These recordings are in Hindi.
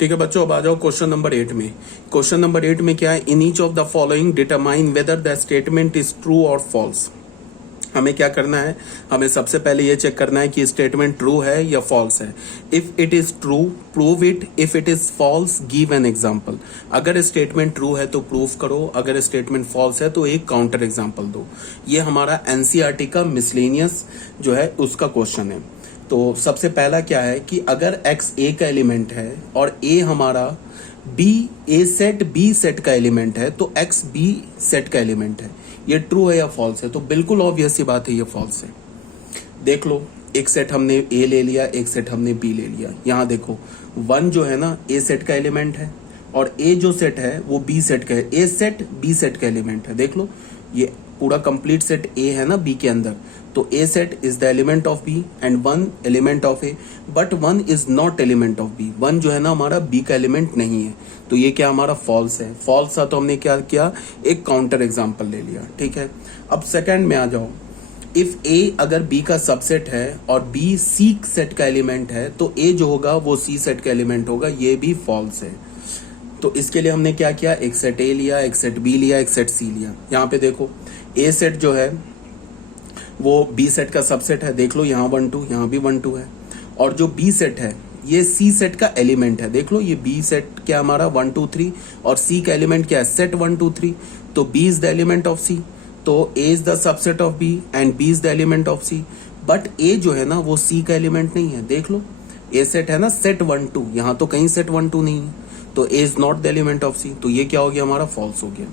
ठीक है बच्चों, अब आ जाओ क्वेश्चन नंबर 8 में। क्वेश्चन नंबर 8 में क्या है, in each of the following determine whether the statement is true और फॉल्स। हमें क्या करना है, हमें सबसे पहले ये चेक करना है कि स्टेटमेंट ट्रू है या फॉल्स है। If it is true prove it, if it is false give an example. अगर स्टेटमेंट ट्रू है तो प्रूव करो, अगर स्टेटमेंट फॉल्स है तो एक काउंटर एग्जांपल दो। ये हमारा एनसीईआरटी का मिसलेनियस जो है उसका क्वेश्चन है। तो सबसे पहला क्या है कि अगर x a का एलिमेंट है और a हमारा a सेट का एलिमेंट है तो x b सेट का एलिमेंट है, ये ट्रू है या फॉल्स है? तो बिल्कुल ऑब्वियस सी बात है, ये फॉल्स है। देख लो, एक सेट हमने a ले लिया, एक सेट हमने b ले लिया। यहाँ देखो 1 जो है ना a सेट का एलिमेंट है और a जो सेट है वो b सेट का है। a सेट b सेट का एलिमेंट है। देख लो, ये पूरा कंप्लीट सेट a है ना b के अंदर, तो a set is the element of b and 1 element of a, but 1 is not element of b। 1 जो है ना हमारा b का एलिमेंट नहीं है, तो ये क्या हमारा फॉल्स है। फॉल्स था तो हमने क्या किया, एक काउंटर एग्जांपल ले लिया। ठीक है, अब सेकंड में आ जाओ। इफ a अगर b का सबसेट है और b c सेट का एलिमेंट है तो a जो होगा वो c सेट का एलिमेंट होगा, ये भी फॉल्स है। तो इसके लिए हमने क्या किया, एक सेट a लिया, एक सेट b लिया, एक सेट c लिया। यहाँ पे देखो a सेट जो है वो b सेट का सबसेट है। देख लो यहाँ 1 2, यहाँ भी 1 2 है। और जो b सेट है ये c सेट का एलिमेंट है। देख लो ये b सेट क्या हमारा 1 2 3 और c का एलिमेंट क्या है, सेट 1 2 3। तो b is the element of c, तो a is the subset of b and b is the element of c। But a जो है ना वो c का एलिमेंट नहीं है। देख लो a सेट है ना सेट 1 2, यहाँ तो कहीं सेट 1 2 नहीं है, तो a is not the element of c। तो ये क्या हो गया, हमारा फॉल्स हो गया।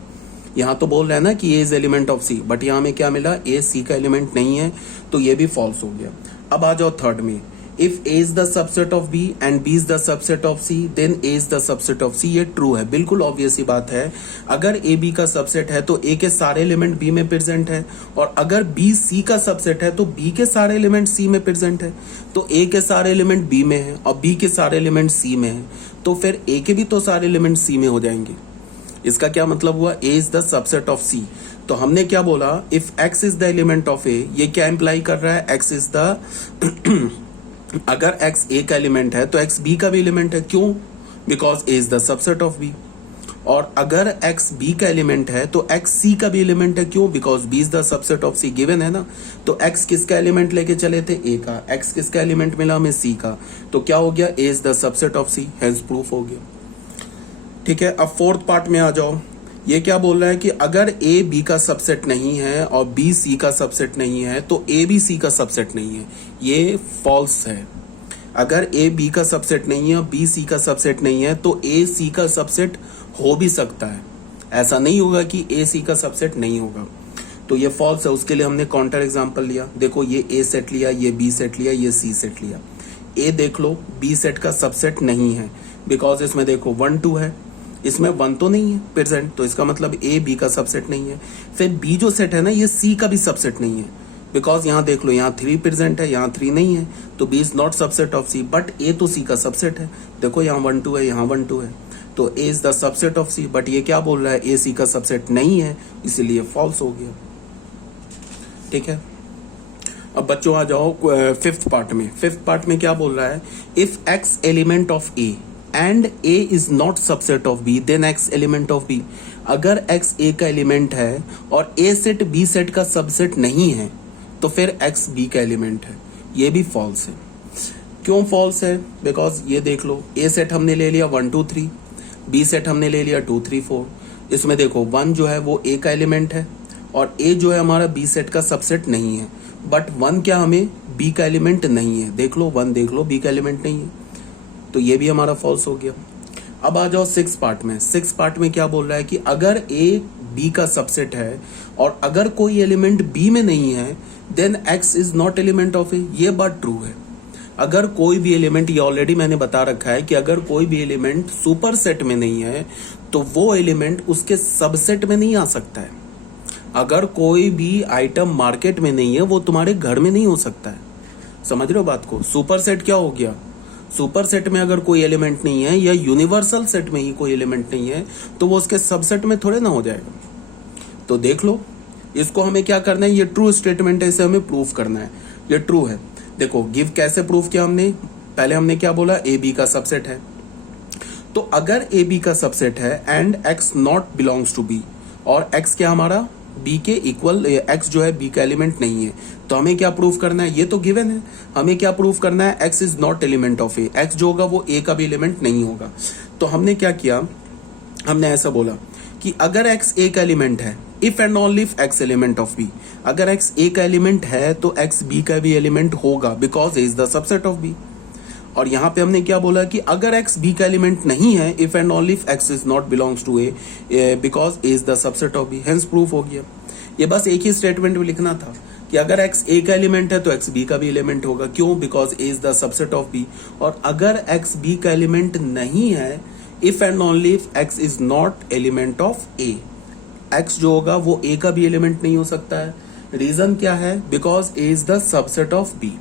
यहाँ तो बोल रहा है ना कि A is element of C, but यहाँ में क्या मिला, ए सी का एलिमेंट नहीं है, तो ये भी फॉल्स हो गया। अब आ जाओ थर्ड में। If A is the subset of B and B is the subset of C then A is the subset of C, ये ट्रू है। बिल्कुल ऑब्वियस सी बात है, अगर ए बी का सबसेट है तो ए के सारे एलिमेंट बी में प्रेजेंट है, और अगर बी सी का सबसेट है तो बी के सारे एलिमेंट सी में प्रेजेंट है। तो ए के सारे एलिमेंट बी में है और बी के सारे एलिमेंट सी में है, तो फिर ए के भी तो सारे एलिमेंट सी में हो जाएंगे। इसका क्या मतलब हुआ, a is the subset of c। तो हमने क्या बोला, if x is the element of a, ये क्या इंप्लाई कर रहा है, x इज द अगर x a का एलिमेंट है तो x b का भी एलिमेंट है। क्यों, because a is the subset of b। और अगर x b का एलिमेंट है तो x c का भी एलिमेंट है। क्यों, because b is the subset of c, given है ना। तो x किसका एलिमेंट लेके चले थे, a का, x किसका एलिमेंट मिला हमें, c का। तो क्या हो गया, a is the subset of c, hence proof हो गया। ठीक है, अब फोर्थ पार्ट में आ जाओ। ये क्या बोल रहा है कि अगर a b का सबसेट नहीं है और b c का सबसेट नहीं है तो a भी c का सबसेट नहीं है, ये फॉल्स है। अगर a b का सबसेट नहीं है और b c का सबसेट नहीं है तो a c का सबसेट हो भी सकता है, ऐसा नहीं होगा कि a c का सबसेट नहीं होगा। तो ये फॉल्स है, उसके लिए हमने काउंटर एग्जांपल लिया। देखो ये a सेट लिया, ये b सेट लिया, ये c सेट लिया। a देख लो b सेट का सबसेट नहीं है, बिकॉज इसमें देखो 1 2 है, इसमें 1 तो नहीं है प्रेजेंट, तो इसका मतलब a b का सबसेट नहीं है। फिर b जो सेट है ना ये c का भी सबसेट नहीं है, बिकॉज यहाँ देख लो यहाँ 3 प्रेजेंट है, यहाँ 3 नहीं है, तो b is not subset of c, but a तो c का सबसेट है। देखो यहाँ 1 2 है, यहाँ 1 2 है, तो a is the subset of c, but ये क्या बोल रहा है, a c का सबसेट नहीं है, इसीलिए फॉल्स हो गया। ठीक है, अब बच्चों आ जाओ फिफ्थ पार्ट में। फिफ्थ पार्ट में क्या बोल रहा है, if x element of a and a is not subset of b then x element of b। अगर x a का एलिमेंट है और a सेट b सेट का सबसेट नहीं है तो फिर x b का एलिमेंट है, ये भी फॉल्स है। क्यों फॉल्स है, बिकॉज ये देख लो a सेट हमने ले लिया 1 2 3, b सेट हमने ले लिया 2 3 4। इसमें देखो 1 जो है वो a का एलिमेंट है और a जो है हमारा b सेट का सबसेट नहीं है, बट 1 क्या हमें b का एलिमेंट नहीं है। देख लो 1 देख लो b का एलिमेंट नहीं है, तो ये भी हमारा फॉल्स हो गया। अब आ जाओ सिक्स पार्ट में। सिक्स पार्ट में क्या बोल रहा है कि अगर a b का सबसेट है और अगर कोई एलिमेंट b में नहीं है then x is not element of a। ये बात ट्रू है। अगर कोई भी एलिमेंट, ये ऑलरेडी मैंने बता रखा है कि अगर कोई भी एलिमेंट सुपर सेट में नहीं है तो वो एलिमेंट उसके सबसेट में नहीं आ सकता है। अगर कोई भी आइटम मार्केट में नहीं है वो तुम्हारे घर में नहीं हो सकता है। समझ रहे हो बात को। सुपर सेट क्या हो गया, सुपर सेट में अगर कोई एलिमेंट नहीं है या यूनिवर्सल सेट में ही कोई एलिमेंट नहीं है तो वो उसके सबसेट में थोड़े ना हो जाएगा। तो देख लो, इसको हमें क्या करना है, ये ट्रू स्टेटमेंट है, इसे हमें प्रूफ करना है। ये ट्रू है। देखो गिव कैसे प्रूफ किया हमने, पहले हमने क्या बोला, ए बी का सबसेट है। तो अगर ए बी का सबसेट है and X not belongs to B, और एक्स क्या हमारा बी के इक्वल, एक्स जो है बी का एलिमेंट नहीं है, तो हमें क्या प्रूव करना है, ये तो गिवन है, हमें क्या प्रूव करना है, x is not element of A, X जो होगा वो ए का भी एलिमेंट नहीं होगा। तो हमने क्या किया, हमने ऐसा बोला कि अगर एक्स ए का एलिमेंट है, if and only if X element of B, अगर एक्स ए का एलिमेंट है तो एक्स बी का भी एलिमेंट होगा because A is the subset of B. और यहां पे हमने क्या बोला कि अगर एक्स बी का एलिमेंट नहीं है, if and only if X is not belongs to A because A is the subset of B, hence proof हो गया। ये बस एक ही स्टेटमेंट में लिखना था कि अगर एक्स ए का एलिमेंट है तो एक्स बी का भी एलिमेंट होगा, क्यों, because A is the subset of B. और अगर एक्स बी का एलिमेंट नहीं है, if and only if X is not element of A, X जो होगा वो ए का भी एलिमेंट नहीं हो सकता है। रीजन क्या है, because A is the subset of B.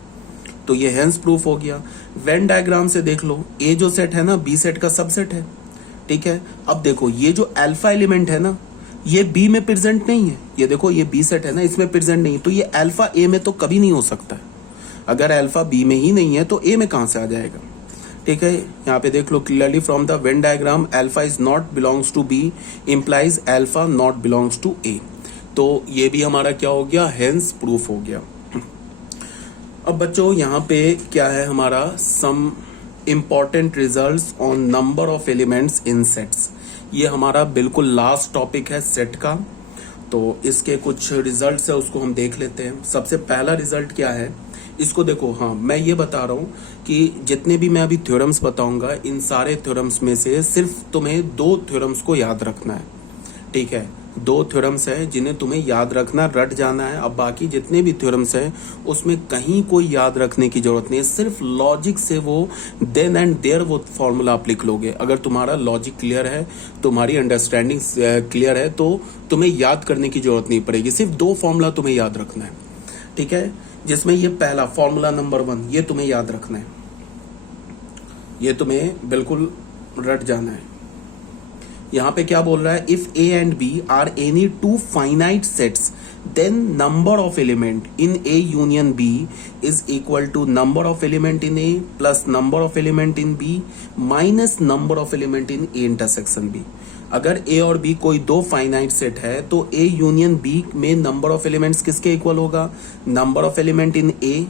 तो ये हेंस प्रूफ हो गया। वेन डायग्राम से देख लो, ए जो सेट है ना बी सेट का सबसेट है, ठीक है। अब देखो ये जो अल्फा एलिमेंट है ना, ये बी में प्रेजेंट नहीं है, ये देखो ये बी सेट है ना, इसमें प्रेजेंट नहीं, तो ये अल्फा ए में तो कभी नहीं हो सकता है। अगर अल्फा बी में ही नहीं है तो ए में कहां से आ जाएगा, ठीक है। यहाँ पे देख लो clearly from the Venn diagram, alpha is not belongs to B implies alpha not belongs to A. तो ये भी हमारा क्या हो गया, हेंस प्रूफ हो गया। अब बच्चों यहाँ पे क्या है हमारा, some important results on number of elements in sets. ये हमारा बिल्कुल लास्ट टॉपिक है सेट का, तो इसके कुछ रिजल्ट्स है उसको हम देख लेते हैं। सबसे पहला रिजल्ट क्या है, इसको देखो, हाँ मैं ये बता रहा हूँ कि जितने भी मैं अभी थ्योरम्स बताऊंगा, इन सारे थ्योरम्स में से सिर्फ तुम्हें 2 थ्योरम्स को याद रखना है, ठीक है। 2 थ्योरम्स है जिन्हें तुम्हें याद रखना, रट जाना है। अब बाकी जितने भी थ्योरम्स हैं उसमें कहीं कोई याद रखने की जरूरत नहीं है, सिर्फ लॉजिक से वो देन एंड देयर वो फॉर्मूला आप लिख लोगे। अगर तुम्हारा लॉजिक क्लियर है, तुम्हारी अंडरस्टैंडिंग क्लियर है, तो तुम्हें याद करने की जरूरत नहीं पड़ेगी, सिर्फ 2 फॉर्मूला तुम्हें याद रखना है, ठीक है। जिसमें ये पहला फॉर्मूला नंबर 1, ये तुम्हें याद रखना है, ये तुम्हें बिल्कुल रट जाना है। यहां पे क्या बोल रहा है, if A and B are any 2 finite sets then number of element in A union B is equal to number of element in A plus number of element in B minus number of element in A intersection B. अगर ए और बी कोई 2 फाइनाइट सेट है तो ए यूनियन बी में नंबर ऑफ एलिमेंट्स किसके इक्वल होगा, नंबर ऑफ एलिमेंट इन ए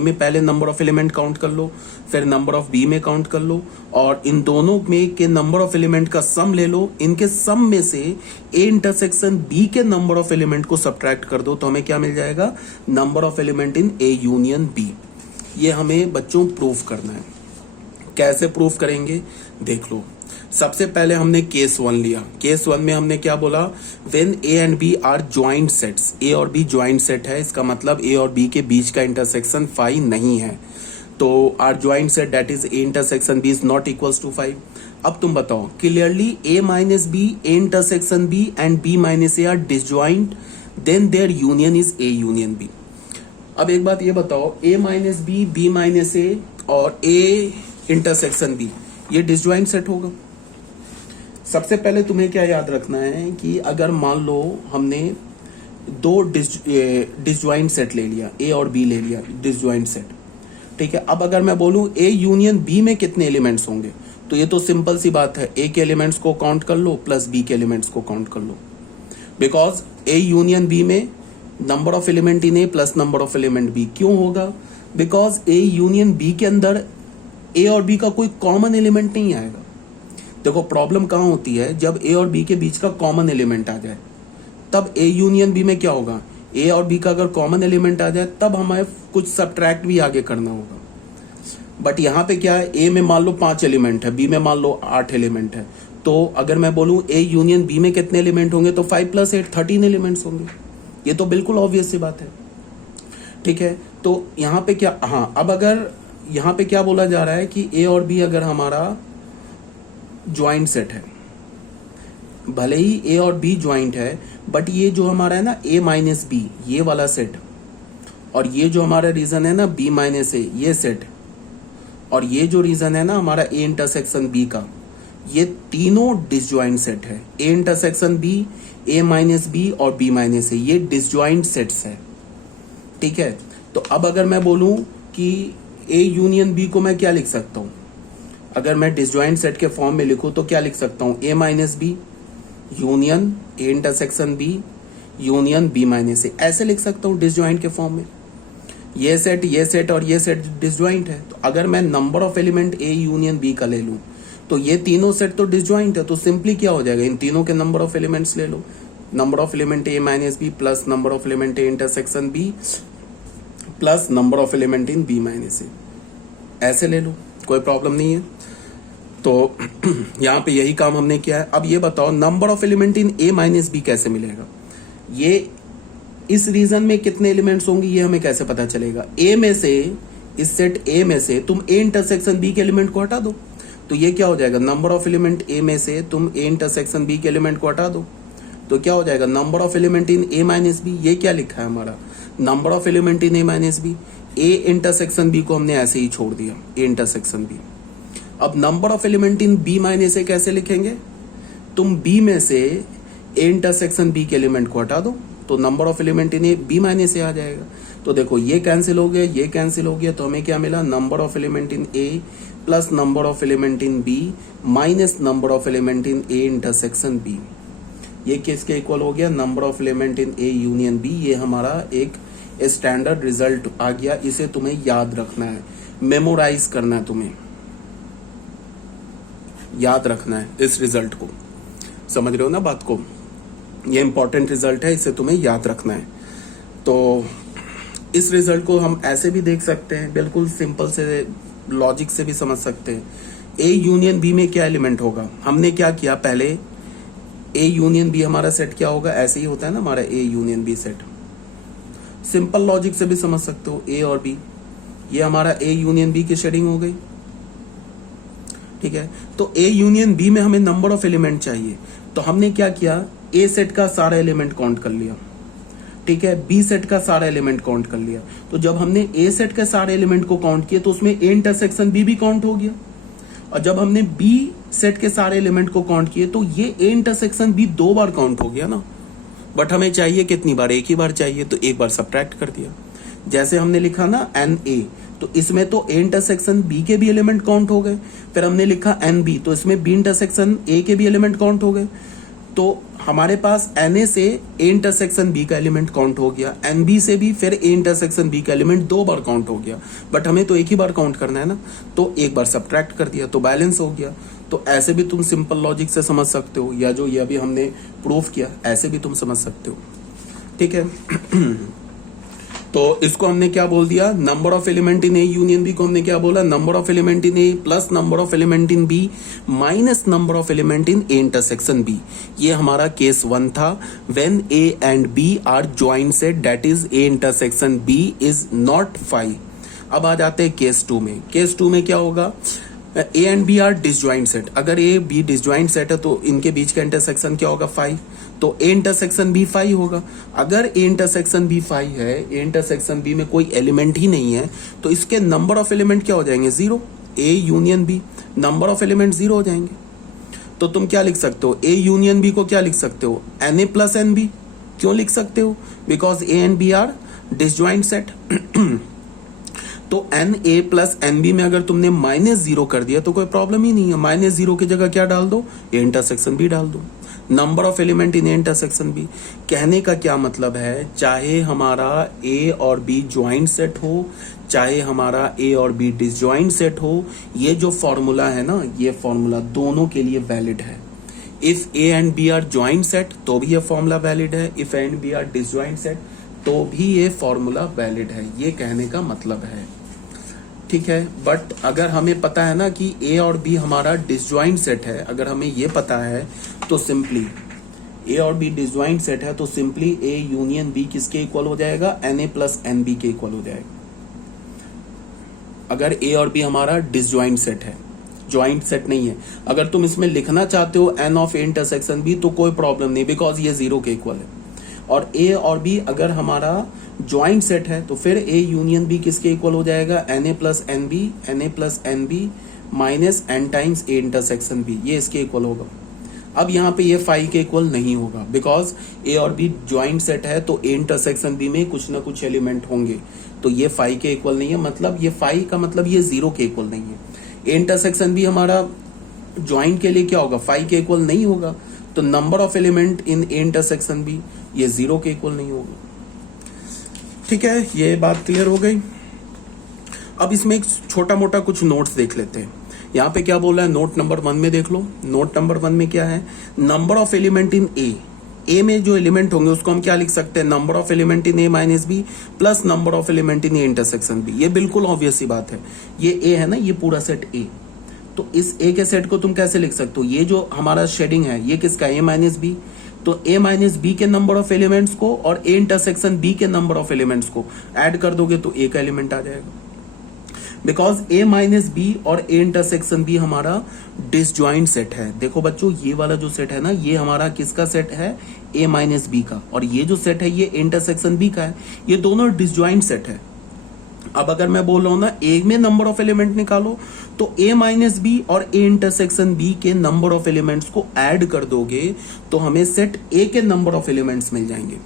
में पहले नंबर ऑफ एलिमेंट काउंट कर लो, फिर नंबर ऑफ बी में काउंट कर लो, और इन दोनों में के नंबर ऑफ एलिमेंट का सम ले लो, इनके सम में से ए इंटरसेक्शन बी के नंबर ऑफ एलिमेंट को सब्ट्रैक्ट कर दो, तो हमें क्या मिल जाएगा, number of element in A union B. ये हमें बच्चों प्रूफ करना है। कैसे प्रूफ करेंगे, देख लो। सबसे पहले हमने केस 1 लिया। केस 1 में हमने क्या बोला, when A and B are joint sets, A और बी ज्वाइंट सेट है, इसका मतलब ए और बी के बीच का इंटरसेक्शन 5 नहीं है, तो are joint set that is A intersection B is not equals to 5। अब तुम बताओ clearly A minus B, A intersection B and B minus A are disjoint, then their union is A union B. अब एक बात ये बताओ, A minus B, B minus A और ए इंटरसेक्शन बी, ये डिसज्वाइंट सेट होगा। सबसे पहले तुम्हें क्या याद रखना है कि अगर मान लो हमने 2 डिसज्वाइंट सेट ले लिया, ए और बी ले लिया डिसज्वाइंट सेट, ठीक है। अब अगर मैं बोलूं ए यूनियन बी में कितने एलिमेंट्स होंगे, तो ये तो सिंपल सी बात है, ए के एलिमेंट्स को काउंट कर लो प्लस बी के एलिमेंट्स को काउंट कर लो, बिकॉज ए यूनियन बी में number of element in A plus number of element B. क्यों होगा, बिकॉज ए यूनियन बी के अंदर ए और बी का कोई कॉमन एलिमेंट नहीं आएगा। देखो प्रॉब्लम कहां होती है, जब ए और बी के बीच का कॉमन एलिमेंट आ जाए, तब ए यूनियन बी में क्या होगा, ए और बी का अगर कॉमन एलिमेंट आ जाए तब हमें कुछ सब्ट्रैक्ट भी आगे करना होगा। बट यहाँ पे क्या है, ए में मान लो 5 एलिमेंट है, बी में मान लो 8 एलिमेंट है, तो अगर मैं बोलूं ए यूनियन बी में कितने एलिमेंट होंगे, तो 5 + 8 13 एलिमेंट्स होंगे। ये तो बिल्कुल ऑब्वियस सी बात है, ठीक है। तो यहाँ पे क्या, हाँ अब अगर यहाँ पे क्या बोला जा रहा है कि ए और बी अगर हमारा ज्वाइंट सेट है, भले ही ए और बी ज्वाइंट है, बट ये जो हमारा है ना ए माइनस बी ये वाला सेट, और ये जो हमारा रीजन है ना बी माइनस ए ये सेट, और ये जो रीजन है ना हमारा ए इंटरसेक्शन बी का, ये तीनों डिसज्वाइंट सेट है। A intersection B, A minus B और बी माइनस ए, ये डिसज्वाइंट सेट्स है, ठीक है। तो अब अगर मैं बोलूं कि ए यूनियन बी को मैं क्या लिख सकता हूं, अगर मैं डिसजॉइंट सेट के फॉर्म में लिखूं तो क्या लिख सकता हूं, A minus B union A intersection B union B minus A, ऐसे लिख सकता हूं डिसजॉइंट के फॉर्म में। ये सेट और ये सेट डिसजॉइंट है, तो अगर मैं number of element A union B का ले लूं तो ये तीनों सेट तो डिसजॉइंट है, तो सिंपली क्या हो जाएगा, इन तीनों के नंबर ऑफ एलिमेंट्स ले लो, number of element A minus B plus number of element A intersection B plus number of element in B minus A, ऐसे ले लो, कोई प्रॉब्लम नहीं है। तो यहाँ पे यही काम हमने किया है। अब ये बताओ number of element in A minus B कैसे मिलेगा, ये इस रीजन में कितने एलिमेंट्स होंगे ये हमें कैसे पता चलेगा। ए में से, इस सेट ए में से तुम ए इंटरसेक्शन बी के एलिमेंट को हटा दो, तो ये क्या हो जाएगा, नंबर ऑफ एलिमेंट ए में से तुम ए इंटरसेक्शन बी के एलिमेंट को हटा दो, तो क्या हो जाएगा, number of element in A minus B. ये क्या लिखा है हमारा, number of element in A minus B. A intersection B को हमने ऐसे ही छोड़ दिया, ए इंटरसेक्शन बी। अब number of element in B minus A कैसे लिखेंगे, तुम बी में से ए इंटरसेक्शन बी के एलिमेंट को हटा दो, तो number of element in A B minus A आ जाएगा। तो देखो ये कैंसिल हो गया, ये कैंसिल हो गया, तो हमें क्या मिला, number of element in A plus number of element in B minus number of element in A intersection B. ये किसके इक्वल हो गया, number of element in A union B. ये हमारा एक स्टैंडर्ड रिजल्ट आ गया, इसे तुम्हें याद रखना है, मेमोराइज करना है, तुम्हें याद रखना है इस रिजल्ट को, समझ रहे हो ना बात को, ये इंपॉर्टेंट रिजल्ट है, इसे तुम्हें याद रखना है। तो इस रिजल्ट को हम ऐसे भी देख सकते हैं, बिल्कुल सिंपल से लॉजिक से भी समझ सकते हैं। ए यूनियन बी में क्या एलिमेंट होगा, हमने क्या किया पहले, ए यूनियन बी हमारा सेट क्या होगा, ऐसे ही होता है ना हमारा A union B set, simple logic से भी समझ सकते हो, ए और बी, ये हमारा ए यूनियन बी की शेडिंग हो गई, ठीक है। तो ए यूनियन बी में हमें नंबर ऑफ एलिमेंट चाहिए, तो हमने क्या किया, ए सेट का सारा एलिमेंट काउंट कर लिया, ठीक है, बी सेट का सारा एलिमेंट काउंट कर लिया। तो जब हमने ए सेट के सारे एलिमेंट को काउंट किया तो उसमें ए इंटरसेक्शन बी भी काउंट हो गया, और जब हमने बी सेट के सारे एलिमेंट को काउंट किए तो ये ए इंटरसेक्शन बी 2 बार काउंट हो गया ना, बट हमें चाहिए कितनी बार, एक ही बार चाहिए, तो एक बार सब्ट्रैक्ट कर दिया। जैसे हमने लिखा ना एन ए, तो इसमें तो ए इंटरसेक्शन बी के भी एलिमेंट काउंट हो गए, फिर हमने लिखा एन बी, तो इसमें बी इंटरसेक्शन ए के भी एलिमेंट काउंट हो गए, तो हमारे पास एन ए से ए इंटरसेक्शन बी का एलिमेंट काउंट हो गया, एन बी से भी फिर ए इंटरसेक्शन बी का एलिमेंट 2 बार काउंट हो गया, बट हमें तो एक ही बार काउंट करना है ना, तो एक बार सब्ट्रैक्ट कर दिया तो बैलेंस हो गया। तो ऐसे भी तुम सिंपल लॉजिक से समझ सकते हो, या जो ये अभी हमने प्रूफ किया ऐसे भी तुम समझ सकते हो, ठीक है। तो इसको हमने क्या बोल दिया, number of element in A union B को हमने क्या बोला, number of element in A plus number of element in B minus number of element in A intersection B. ये हमारा केस 1 था, when A and B are joint set, that is A intersection B is not 5। अब आ जाते हैं केस 2 में। केस 2 में क्या होगा, A and B are disjoint set, अगर ए बी डिसजॉइंट सेट है तो इनके बीच का इंटरसेक्शन क्या होगा, 5, तो ए इंटरसेक्शन बी 5 होगा। अगर ए इंटरसेक्शन बी 5 है, ए इंटरसेक्शन बी में कोई एलिमेंट ही नहीं है, तो इसके नंबर ऑफ एलिमेंट क्या हो जाएंगे, 0, A union B, number of element 0 हो जाएंगे। तो तुम क्या लिख सकते हो, ए यूनियन बी को क्या लिख सकते हो, n A plus N B. क्यों लिख सकते हो, because A and B are disjoint set. तो n A plus N B में अगर तुमने -0 कर दिया तो कोई प्रॉब्लम ही नहीं है, -0 की जगह क्या डाल दो, ए इंटरसेक्शन बी डाल दो, number of element in A intersection B. कहने का क्या मतलब है, चाहे हमारा ए और बी ज्वाइंट सेट हो, चाहे हमारा ए और बी डिसजॉइंट सेट हो, ये जो फॉर्मूला है ना, ये फॉर्मूला दोनों के लिए वैलिड है। If A and B are joint set तो भी ये फॉर्मूला वैलिड है, if A and B are disjoint set तो भी ये फॉर्मूला वैलिड है, ये कहने का मतलब है, ठीक है। बट अगर हमें पता है ना कि ए और बी हमारा डिसजॉइंट सेट है, अगर हमें ये पता है तो सिंपली ए और बी डिसजॉइंट सेट है तो सिंपली ए यूनियन बी किसके इक्वल हो जाएगा, N A plus N B के इक्वल हो जाएगा। अगर ए और बी हमारा डिसजॉइंट सेट है, ज्वाइंट सेट नहीं है। अगर तुम इसमें लिखना चाहते हो N of A intersection B तो कोई प्रॉब्लम नहीं, बिकॉज ये 0 के इक्वल है। और ए और बी अगर हमारा ज्वाइंट सेट है तो फिर ए यूनियन बी किसके इक्वल हो जाएगा, N A plus N B minus N times A intersection B, ये इसके इक्वल होगा। अब यहाँ पे ये 5 के इक्वल नहीं होगा, बिकॉज ए और बी ज्वाइंट सेट है तो ए इंटरसेक्शन बी में कुछ ना कुछ एलिमेंट होंगे, तो ये 5 के इक्वल नहीं है। मतलब ये 5 का मतलब ये 0 के इक्वल नहीं है। ए इंटरसेक्शन बी हमारा ज्वाइंट के लिए क्या होगा, 5 के इक्वल नहीं होगा, तो number of element in A intersection B ये 0 के इक्वल नहीं होगा। ठीक है, ये बात क्लियर हो गई। अब इसमें एक छोटा मोटा कुछ नोट्स देख लेते हैं। यहाँ पे क्या बोल रहा है, नोट नंबर 1 में देख लो। नोट नंबर 1 में क्या है, नंबर ऑफ एलिमेंट इन ए में जो एलिमेंट होंगे उसको हम क्या लिख सकते हैं, number of element in A minus B plus number of element in A intersection B. ये बिल्कुल ऑब्वियस सी बात है, ये ए है ना, ये पूरा सेट ए, तो इस ए के सेट को तुम कैसे लिख सकते हो, ये जो हमारा शेडिंग है ये किसका, ए माइनस बी, तो ए माइनस बी के नंबर ऑफ एलिमेंट्स को और ए इंटरसेक्शन बी के नंबर ऑफ एलिमेंट्स को ऐड कर दोगे तो ए का एलिमेंट आ जाएगा। बिकॉज ए माइनस बी और ए इंटरसेक्शन बी हमारा डिसजॉइंट सेट है। देखो बच्चों, ये वाला जो सेट है ना, ये हमारा किसका सेट है, ए माइनस बी का, और ये जो सेट है ये इंटरसेक्शन बी का है। ये दोनों डिसजॉइंट सेट है। अब अगर मैं बोल रहा हूं ना ए में नंबर ऑफ एलिमेंट निकालो, तो ए माइनस बी और ए इंटरसेक्शन बी के नंबर ऑफ एलिमेंट्स को ऐड कर दोगे तो हमें सेट ए के नंबर ऑफ एलिमेंट्स मिल जाएंगे।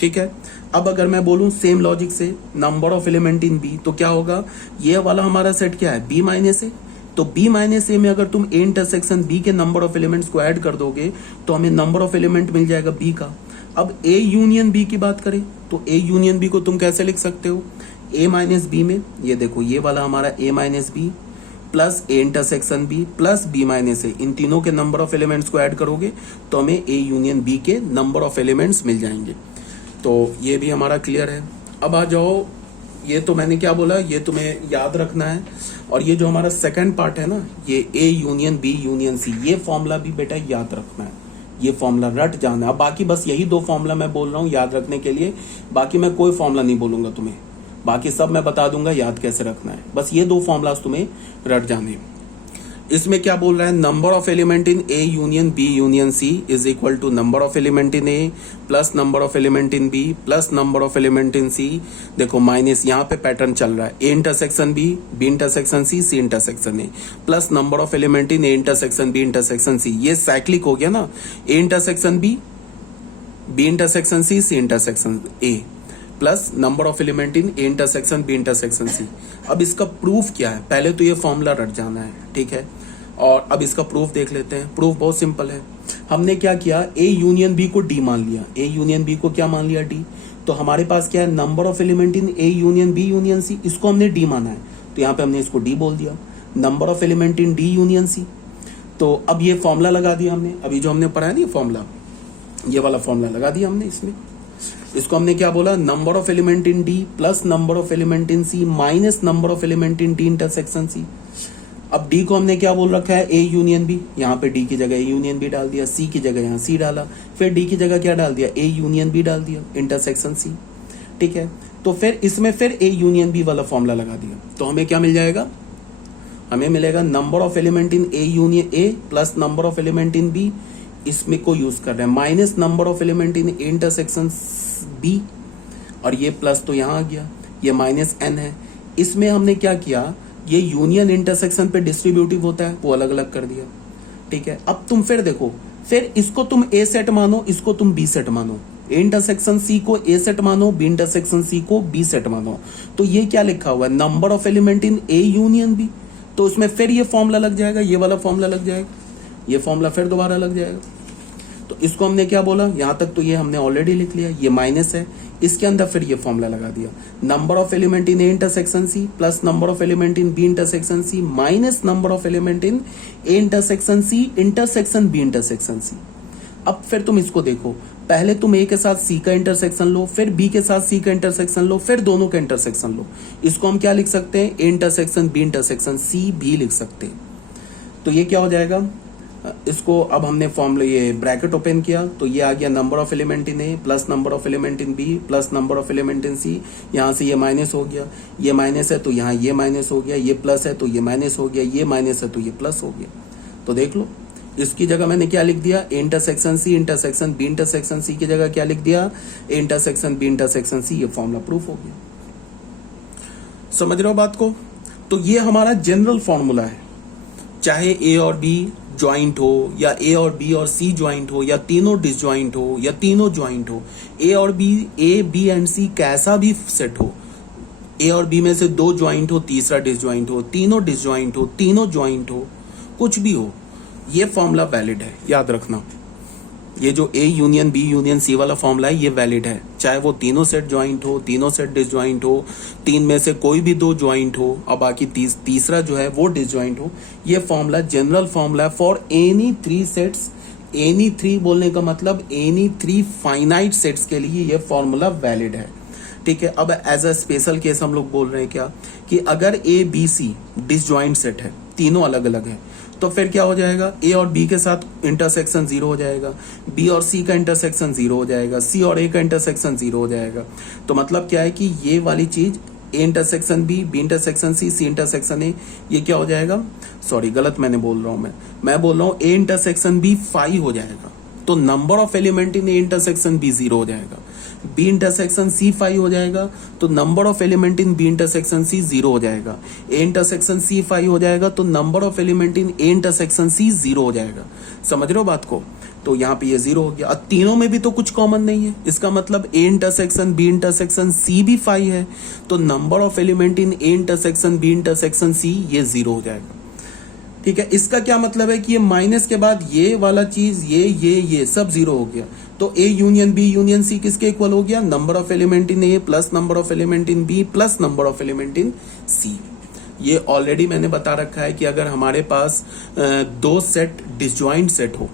ठीक है, अब अगर मैं बोलूं सेम लॉजिक से number of element in B, तो क्या होगा, ये वाला हमारा सेट क्या है, बी माइनस ए, तो बी माइनस ए में अगर तुम ए इंटरसेक्शन बी के नंबर ऑफ एलिमेंट्स को ऐड कर दोगे तो हमें नंबर ऑफ एलिमेंट मिल जाएगा बी का। अब ए यूनियन बी की बात करें तो ए यूनियन बी को तुम कैसे लिख सकते हो, ए माइनस बी में ये देखो, ये वाला हमारा A minus B plus A intersection B plus B minus A, इन तीनों के नंबर ऑफ एलिमेंट्स को ऐड करोगे तो हमें ए यूनियन बी के नंबर ऑफ एलिमेंट्स मिल जाएंगे। तो ये भी हमारा क्लियर है। अब आ जाओ, ये तो मैंने क्या बोला, ये तुम्हें याद रखना है। और ये जो हमारा सेकंड पार्ट है ना, ये A union B union C, ये फॉर्मूला भी बेटा याद रखना है, ये फॉर्मूला रट जाना है। अब बाकी बस यही 2 फॉर्मूला मैं बोल रहा हूँ याद रखने के लिए, बाकी मैं कोई फॉर्मूला नहीं बोलूंगा तुम्हें, बाकी सब मैं बता दूंगा याद कैसे रखना है। बस ये 2 फॉर्मूलाज तुम्हें रट जाने। इसमें क्या बोल रहा है, number of element in A union B union C is equal to number of element in A plus number of element in B plus number of element in C. देखो माइनस, यहाँ पे पैटर्न चल रहा है, A intersection B, B intersection C, C intersection A, plus number of element in A intersection B intersection C. ये साइक्लिक हो गया ना, A intersection B, B intersection C, C intersection A, plus number of element in A intersection B intersection C. अब इसका प्रूफ क्या है, पहले तो ये फॉर्मूला रट जाना है, ठीक है। और अब इसका प्रूफ देख लेते हैं। प्रूफ बहुत सिंपल है, हमने क्या किया, ए यूनियन बी को डी मान लिया, ए यूनियन बी को क्या मान लिया, डी। तो हमारे पास क्या है, number of element in A union B union C, इसको हमने डी माना है, तो यहाँ पे हमने इसको डी बोल दिया। Number of element in D union C, तो अब ये फॉर्मूला लगा दिया हमने, अभी जो हमने पढ़ा है ना फॉर्मूला, ये वाला फॉर्मूला लगा दिया हमने इसमें। इसको हमने क्या बोला, number of element in D plus number of element in C minus number of element in D intersection C. अब डी को हमने क्या बोल रखा है, ए यूनियन बी, यहाँ पे डी की जगह ए यूनियन बी डाल दिया, सी की जगह यहाँ सी डाला, फिर डी की जगह क्या डाल दिया, ए यूनियन बी डाल दिया इंटरसेक्शन सी। ठीक है, तो फिर इसमें फिर ए यूनियन बी वाला फॉर्मूला लगा दिया, तो हमें क्या मिल जाएगा, हमें मिलेगा number of element in A union A plus number of element in B, इसमें को यूज कर रहे हैं, minus number of element in A intersection B, और ये प्लस तो यहाँ आ गया, ये माइनस एन है। इसमें हमने क्या किया, ये यूनियन इंटरसेक्शन पे डिस्ट्रीब्यूटिव होता है, वो अलग अलग कर दिया। ठीक है, अब तुम फिर देखो, फिर इसको तुम ए सेट मानो, इसको तुम बी सेट मानो, ए इंटरसेक्शन सी को ए सेट मानो, बी इंटरसेक्शन सी को बी सेट मानो, तो ये क्या लिखा हुआ है, number of element in A union B, तो उसमें फिर ये फॉर्मूला लग जाएगा, ये वाला फॉर्मूला लग जाएगा, ये फॉर्मूला फिर दोबारा लग जाएगा। तो इसको हमने क्या बोला, यहां तक तो ये हमने ऑलरेडी लिख लिया, ये माइनस है, इसके अंदर फिर ये फॉर्मूला लगा दिया, number of element in A intersection C plus number of element in B intersection C minus number of element in A intersection C intersection B intersection C. अब फिर तुम इसको देखो, पहले तुम ए के साथ सी का इंटरसेक्शन लो, फिर बी के साथ सी का इंटरसेक्शन लो, फिर दोनों का इंटरसेक्शन लो। इसको हम क्या लिख सकते हैं, A intersection B intersection C भी लिख सकते हैं। तो ये क्या हो जाएगा, इसको अब हमने फॉर्मूला ये ब्रैकेट ओपन किया, तो ये आ गया number of element in A plus number of element in B plus number of element in C. यहाँ से ये माइनस हो गया, ये माइनस है तो यहाँ ये माइनस हो गया, ये प्लस है तो ये माइनस हो गया, ये माइनस है तो ये प्लस हो गया। तो देख लो, इसकी जगह मैंने क्या लिख दिया, A intersection C intersection B intersection C की जगह क्या लिख दिया, A intersection B intersection C. ये फॉर्मूला प्रूफ हो गया। समझ रहे हो बात को। तो ये हमारा जनरल फॉर्मूला है, चाहे ए और बी ज्वाइंट हो या ए और बी और सी ज्वाइंट हो या तीनों डिसज्वाइंट हो या तीनों ज्वाइंट हो, ए और बी, ए बी एंड सी कैसा भी सेट हो, ए और बी में से दो ज्वाइंट हो, तीसरा डिसज्वाइंट हो, तीनों डिसज्वाइंट हो, तीनों ज्वाइंट हो, कुछ भी हो, ये फॉर्मूला वैलिड है, याद रखना। ये जो A union B union C वाला फॉर्मूला है ये वैलिड है, चाहे वो तीनों सेट ज्वाइंट हो, तीनों सेट डिसज्वाइंट हो, तीन में से कोई भी दो ज्वाइंट हो और बाकी तीसरा जो है वो डिसज्वाइंट हो। ये formula general formula for any three sets, any three बोलने का मतलब एनी थ्री फाइनाइट सेट्स के लिए ये फॉर्मूला वैलिड है। ठीक है, अब एज अ स्पेशल केस हम लोग बोल रहे हैं क्या कि अगर A B C disjoint set है, तीनों अलग अलग है, तो फिर क्या हो जाएगा, ए और बी के साथ इंटरसेक्शन जीरो हो जाएगा, बी और सी का इंटरसेक्शन जीरो हो जाएगा, सी और ए का इंटरसेक्शन जीरो हो जाएगा। तो मतलब क्या है कि ये वाली चीज A intersection B, B intersection C, C intersection A, ये क्या हो जाएगा, सॉरी गलत मैंने बोल रहा हूं, मैं बोल रहा हूं ए इंटरसेक्शन बी 5 हो जाएगा, तो number of element in A intersection B 0 हो जाएगा। बी इंटरसेक्शन सी 5 हो जाएगा तो number of element in B intersection C 0 हो जाएगा। ए इंटरसेक्शन सी 5 हो जाएगा तो number of element in A intersection C 0 हो जाएगा। समझ रहे हो बात को? तो यहाँ पे ये 0 हो गया। अब तीनों में भी तो कुछ कॉमन नहीं है, इसका मतलब A intersection B intersection C भी 5 है, तो number of element in A intersection B intersection C ये 0 हो जाएगा। ठीक है, इसका क्या मतलब है कि ये माइनस के बाद ये वाला चीज ये सब 0 हो गया, तो A union B union C किसके इक्वल हो गया, number of element in A plus number of element in B plus number of element in C. ये ऑलरेडी मैंने बता रखा है कि अगर हमारे पास दो सेट डिसज्वाइंट सेट हो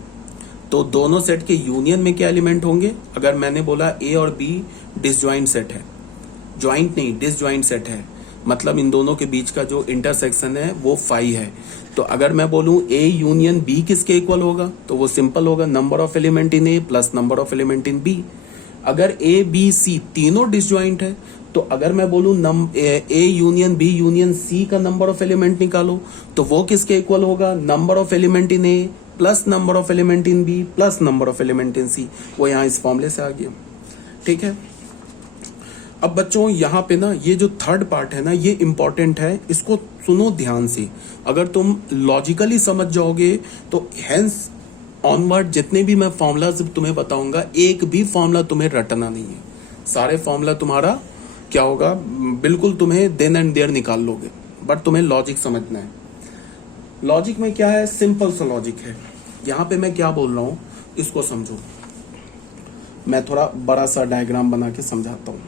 तो दोनों सेट के यूनियन में क्या एलिमेंट होंगे। अगर मैंने बोला ए और बी डिसज्वाइंट सेट है, ज्वाइंट नहीं डिसज्वाइंट सेट है, मतलब इन दोनों के बीच का जो इंटरसेक्शन है वो 5 है, तो अगर मैं बोलूं ए यूनियन बी किसके इक्वल होगा तो वो सिंपल होगा number of element in A plus number of element in B. अगर ए बी सी तीनों डिसज्वाइंट है तो अगर मैं बोलूं A union B union C का नंबर ऑफ एलिमेंट निकालो तो वो किसके इक्वल होगा, number of element in A plus number of element in B plus number of element in C. वो यहाँ इस फॉर्मूले से आ गया। ठीक है, अब बच्चों यहाँ पे ना ये जो थर्ड पार्ट है ना ये इंपॉर्टेंट है, इसको सुनो ध्यान से। अगर तुम लॉजिकली समझ जाओगे तो हेंस ऑनवर्ड जितने भी मैं फॉर्मूलाज तुम्हें बताऊंगा एक भी फॉर्मूला तुम्हें रटना नहीं है, सारे फॉर्मूला तुम्हारा क्या होगा, बिल्कुल तुम्हें देन एंड देयर निकाल लोगे, बट तुम्हें लॉजिक समझना है। लॉजिक में क्या है, सिंपल सा लॉजिक है। यहाँ पे मैं क्या बोल रहा हूँ इसको समझो, मैं थोड़ा बड़ा सा डायग्राम बना के समझाता हूँ।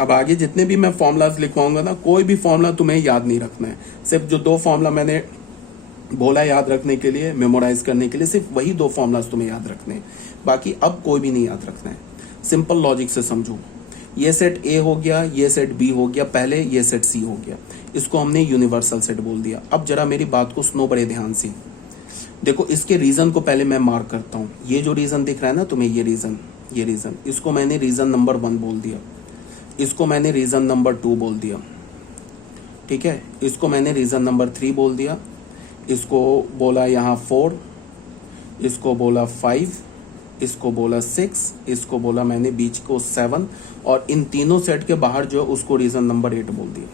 अब आगे जितने भी मैं फॉर्मूलाज लिखवाऊंगा ना, कोई भी फॉर्मूला तुम्हें याद नहीं रखना है, सिर्फ जो दो फॉर्मूला मैंने बोला याद रखने के लिए, मेमोराइज करने के लिए, सिर्फ वही दो फॉर्मूलाज तुम्हें याद रखने हैं, बाकी अब कोई भी नहीं याद रखना है। सिंपल लॉजिक से समझो, ये सेट ए हो गया, ये सेट बी हो गया, पहले ये सेट सी हो गया, इसको हमने यूनिवर्सल सेट बोल दिया। अब जरा मेरी बात को सुनो बड़े ध्यान से, देखो इसके रीजन को पहले मैं मार्क करता हूँ। ये जो रीजन दिख रहा है ना तुम्हें, ये रीजन इसको मैंने रीजन नंबर 1 बोल दिया, इसको मैंने रीजन नंबर 2 बोल दिया, ठीक है, इसको मैंने रीजन नंबर 3 बोल दिया, इसको बोला यहाँ 4, इसको बोला 5, इसको बोला 6, इसको बोला मैंने बीच को 7, और इन तीनों सेट के बाहर जो है उसको रीजन नंबर 8 बोल दिया।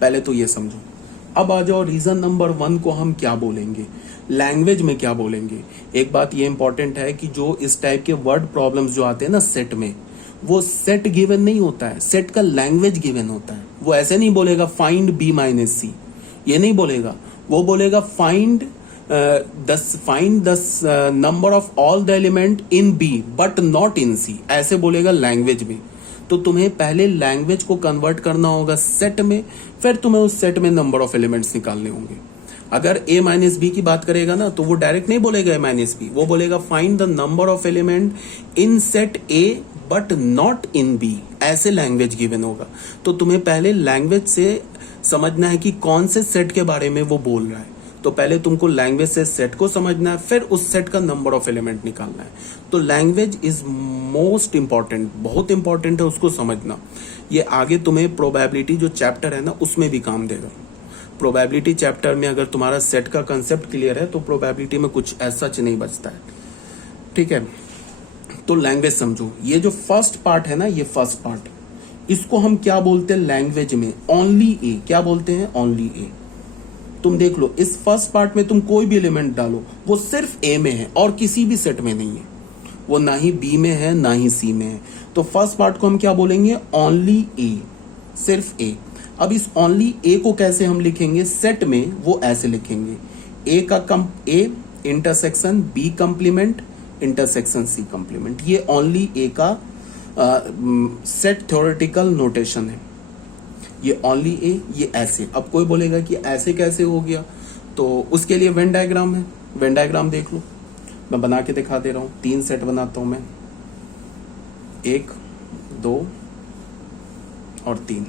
पहले तो ये समझो। अब आ जाओ रीजन नंबर 1 को हम क्या बोलेंगे, लैंग्वेज में क्या बोलेंगे। एक बात ये इंपॉर्टेंट है कि जो इस टाइप के वर्ड प्रॉब्लम्स जो आते हैं ना सेट में, वो सेट गिवन नहीं होता है, सेट का लैंग्वेज गिवन होता है। वो ऐसे नहीं बोलेगा फाइंड बी माइनस सी, ये नहीं बोलेगा, वो बोलेगा find the number of all the element in B but not in C, ऐसे बोलेगा लैंग्वेज में। तो तुम्हें पहले लैंग्वेज को कन्वर्ट करना होगा सेट में, फिर तुम्हें उस सेट में नंबर ऑफ एलिमेंट्स निकालने होंगे। अगर a माइनस बी की बात करेगा ना तो वो डायरेक्ट नहीं बोलेगा a माइनस बी, वो बोलेगा find the number of element in set a but not in B, ऐसे लैंग्वेज गिवन होगा। तो तुम्हें पहले लैंग्वेज से समझना है कि कौन से सेट के बारे में वो बोल रहा है। तो पहले तुमको लैंग्वेज से सेट को समझना है, फिर उस सेट का नंबर ऑफ एलिमेंट निकालना है। तो लैंग्वेज इज मोस्ट इंपॉर्टेंट, बहुत इंपॉर्टेंट है, उसको समझना। ये आगे तुम्हें प्रोबेबिलिटी जो चैप्टर है ना उसमें भी काम देगा। प्रोबेबिलिटी चैप्टर में अगर तुम्हारा सेट का कंसेप्ट क्लियर है तो प्रोबेबिलिटी में कुछ ऐसा सच नहीं बचता है। ठीक है, तो लैंग्वेज समझो। ये जो फर्स्ट पार्ट है ना, ये फर्स्ट पार्ट, इसको हम क्या बोलते हैं लैंग्वेज में, ओनली ए। क्या बोलते हैं, ओनली ए। तुम देख लो इस फर्स्ट पार्ट में तुम कोई भी एलिमेंट डालो वो सिर्फ ए में है और किसी भी सेट में नहीं है। वो ना ही बी में है ना ही सी में है। तो फर्स्ट पार्ट को हम क्या बोलेंगे, ओनली ए, सिर्फ ए। अब इस ओनली ए को कैसे हम लिखेंगे सेट में, वो ऐसे लिखेंगे A intersection B complement intersection C complement. ये ओनली ए का सेट थ्योरेटिकल नोटेशन है। ये ओनली ए, ये ऐसे। अब कोई बोलेगा कि ऐसे कैसे हो गया, तो उसके लिए वेन डायग्राम है, वेन डायग्राम देख लो, मैं बना के दिखा दे रहा हूं। 3 सेट बनाता हूं मैं, 1 2 और 3।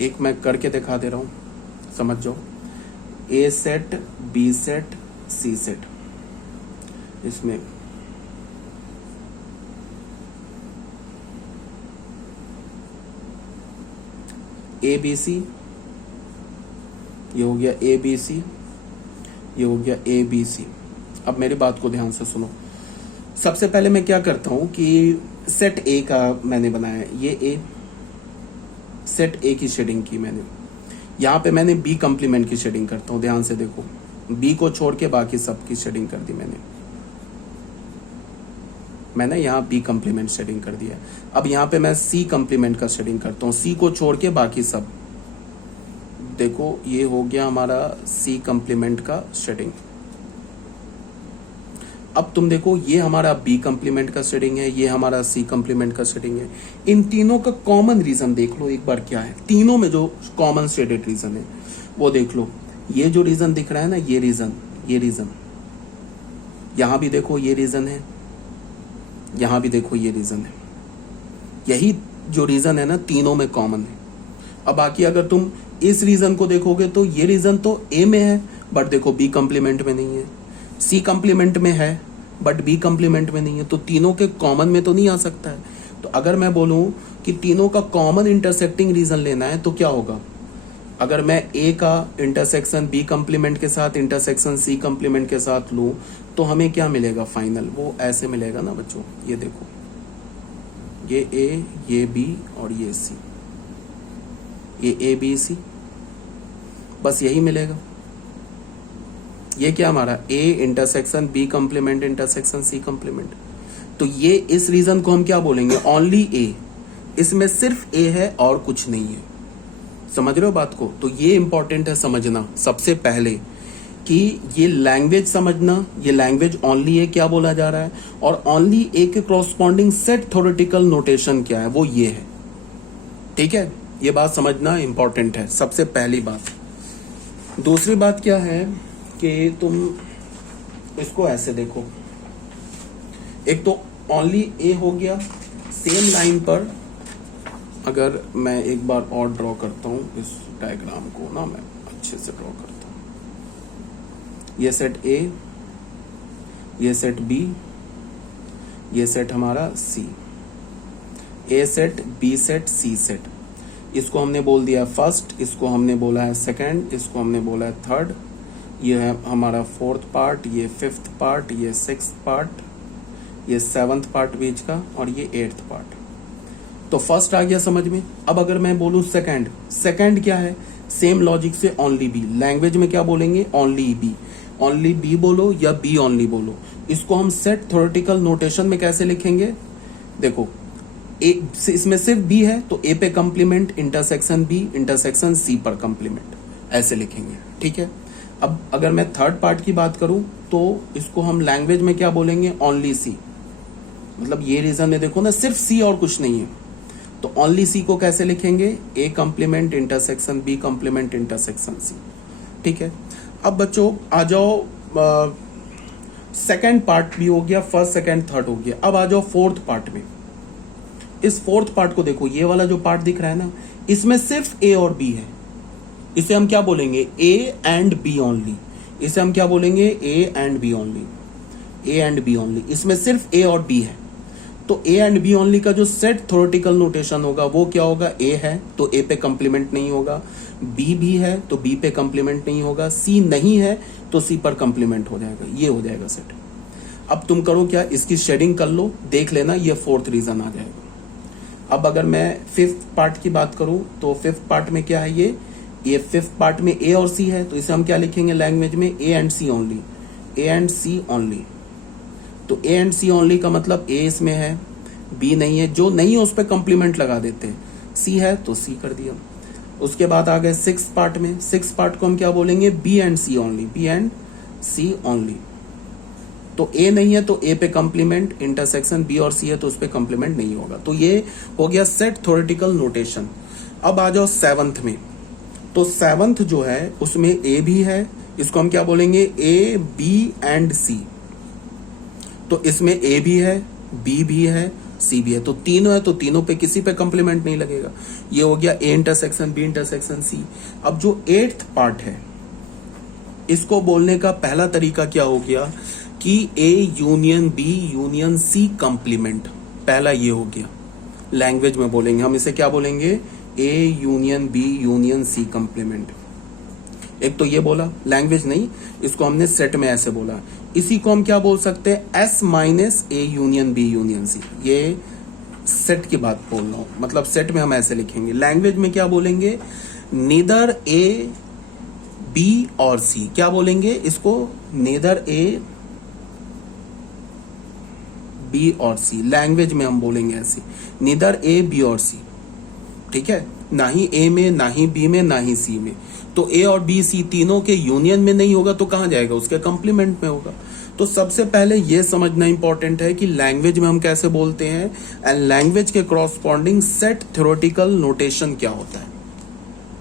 एक मैं करके दिखा दे रहा हूं, समझ जाओ। ए सेट बी सेट सी सेट, इसमें ए बी सी, ये हो गया ए बी सी, ये हो गया ए बी सी। अब मेरी बात को ध्यान से सुनो। सबसे पहले मैं क्या करता हूं कि सेट ए का मैंने बनाया, ये ए, सेट ए की शेडिंग की मैंने। यहां पे मैंने बी कंप्लीमेंट की शेडिंग करता हूं, ध्यान से देखो। बी को छोड़ के बाकी सब की शेडिंग कर दी मैंने यहां बी कंप्लीमेंट शेडिंग कर दिया। अब यहां पे मैं सी कंप्लीमेंट का शेडिंग करता हूं, सी को छोड़ के बाकी सब। देखो ये हो गया हमारा सी कंप्लीमेंट का शेडिंग। अब तुम देखो ये हमारा बी कंप्लीमेंट का शेडिंग है, ये हमारा सी कंप्लीमेंट का शेडिंग है। इन तीनों का कॉमन रीजन देख लो एक बार क्या है, तीनों में जो कॉमन शेडेड रीजन है वो देख लो। ये जो रीजन दिख रहा है ना, ये रीजन यहां भी देखो, ये रीजन है, यहां भी देखो ये रीजन है। यही जो रीजन है ना तीनों में कॉमन है। अब बाकी अगर तुम इस रीजन को देखोगे तो ये रीजन तो ए में है, बट देखो बी कंप्लीमेंट में नहीं है, सी कंप्लीमेंट में है बट बी कंप्लीमेंट में नहीं है, तो तीनों के कॉमन में तो नहीं आ सकता है। तो अगर मैं बोलूं कि तीनों का कॉमन इंटरसेक्टिंग रीजन लेना है तो क्या होगा, अगर मैं ए का इंटरसेक्शन बी कंप्लीमेंट के साथ इंटरसेक्शन सी कंप्लीमेंट के साथ लूं तो हमें क्या मिलेगा फाइनल, वो ऐसे मिलेगा ना बच्चों। ये देखो, ये ए, ये बी और ये सी, ये ए बी सी, बस यही मिलेगा। ये क्या हमारा A intersection B complement intersection C complement. तो ये इस रीजन को हम क्या बोलेंगे, ओनली ए। इसमें सिर्फ ए है और कुछ नहीं है। समझ रहे हो बात को। तो ये इंपॉर्टेंट है समझना सबसे पहले कि ये लैंग्वेज समझना, ये लैंग्वेज ओनली ए क्या बोला जा रहा है और ओनली ए के कॉरस्पॉन्डिंग सेट थ्योरेटिकल नोटेशन क्या है, वो ये है। ठीक है, ये बात समझना इंपॉर्टेंट है, सबसे पहली बात। दूसरी बात क्या है कि तुम इसको ऐसे देखो, एक तो ओनली ए हो गया। सेम लाइन पर अगर मैं एक बार और ड्रॉ करता हूं इस डायग्राम को ना, मैं अच्छे से ड्रॉ करता हूं। ये सेट ए, ये सेट बी, ये सेट हमारा सी, ए सेट बी सेट सी सेट। इसको हमने बोल दिया फर्स्ट, इसको हमने बोला है सेकंड, इसको हमने बोला है थर्ड, ये है हमारा फोर्थ पार्ट, ये फिफ्थ पार्ट, ये सिक्स्थ पार्ट, ये सेवंथ पार्ट बीच का और ये एट्थ पार्ट। तो फर्स्ट आ गया समझ में। अब अगर मैं बोलूं सेकंड, सेकंड क्या है, सेम लॉजिक से ओनली बी। लैंग्वेज में क्या बोलेंगे, ओनली बी। ओनली बी बोलो या बी ओनली बोलो। इसको हम सेट थ्योरेटिकल नोटेशन में कैसे लिखेंगे, देखो ए, इसमें सिर्फ बी है तो ए पे complement intersection B intersection C पर कंप्लीमेंट, ऐसे लिखेंगे। ठीक है। अब अगर मैं थर्ड पार्ट की बात करूं तो इसको हम लैंग्वेज में क्या बोलेंगे, ओनली सी। मतलब ये रीजन है, देखो ना, सिर्फ सी और कुछ नहीं है। तो ओनली सी को कैसे लिखेंगे, A complement intersection B complement intersection C. ठीक है। अब बच्चों आ जाओ, सेकंड पार्ट भी हो गया, फर्स्ट सेकंड थर्ड हो गया। अब आ जाओ फोर्थ पार्ट में। इस फोर्थ पार्ट को देखो, ये वाला जो पार्ट दिख रहा है ना, इसमें सिर्फ ए और बी है। इसे हम क्या बोलेंगे, ए एंड बी ओनली। इसे हम क्या बोलेंगे, A and B only, A and B only. इसमें सिर्फ ए और बी है। तो ए एंड बी ओनली का जो सेट थ्योरेटिकल नोटेशन होगा वो क्या होगा, ए है तो ए पे कंप्लीमेंट नहीं होगा, बी भी है तो बी पे कंप्लीमेंट नहीं होगा, सी नहीं है तो सी पर कंप्लीमेंट हो जाएगा। ये हो जाएगा सेट। अब तुम करो क्या, इसकी शेडिंग कर लो, देख लेना ये फोर्थ रीजन आ जाएगा। अब अगर मैं फिफ्थ पार्ट की बात करूं तो फिफ्थ पार्ट में क्या है, ये फिफ्थ पार्ट में ए और सी है, तो इसे हम क्या लिखेंगे लैंग्वेज में, A and C only, A and C only. तो ए एंड सी ओनली का मतलब ए इसमें है, बी नहीं है, जो नहीं है उस पर कंप्लीमेंट लगा देते हैं, सी है तो सी कर दिया। उसके बाद आ गए सिक्स पार्ट में, सिक्स पार्ट को हम क्या बोलेंगे, B and C only, B and C only. तो ए नहीं है तो ए पे कंप्लीमेंट, इंटरसेक्शन बी और सी है तो उस पे कंप्लीमेंट नहीं होगा। तो ये हो गया सेट थ्योरेटिकल नोटेशन। अब आ जाओ सेवंथ में। तो सेवंथ जो है उसमें ए भी है, इसको हम क्या बोलेंगे, ए बी एंड सी। तो इसमें ए भी है, बी भी है, सी भी है, तो तीनों है तो तीनों पे किसी पे कंप्लीमेंट नहीं लगेगा। ये हो गया A intersection B intersection C. अब जो एट्थ पार्ट है इसको बोलने का पहला तरीका क्या हो गया कि A union B union C complement, पहला ये हो गया। लैंग्वेज में बोलेंगे हम इसे क्या बोलेंगे, A union B union C complement. एक तो ये बोला, लैंग्वेज नहीं, इसको हमने सेट में ऐसे बोला। इसी को हम क्या बोल सकते हैं, S minus A union B union C. ये सेट की बात बोल रहा हूं, मतलब सेट में हम ऐसे लिखेंगे। लैंग्वेज में क्या बोलेंगे, नीदर ए बी और सी, क्या बोलेंगे इसको, नीदर ए बी और सी। लैंग्वेज में हम बोलेंगे ऐसे, नीदर ए बी और सी, ठीक है, ना ही ए में, ना ही बी में, ना ही सी में। तो ए और बी सी तीनों के यूनियन में नहीं होगा तो कहां जाएगा, उसके कंप्लीमेंट में होगा। तो सबसे पहले यह समझना इंपॉर्टेंट है कि लैंग्वेज में हम कैसे बोलते हैं एंड लैंग्वेज के क्रॉसपॉन्डिंग सेट थ्योरेटिकल नोटेशन क्या होता है।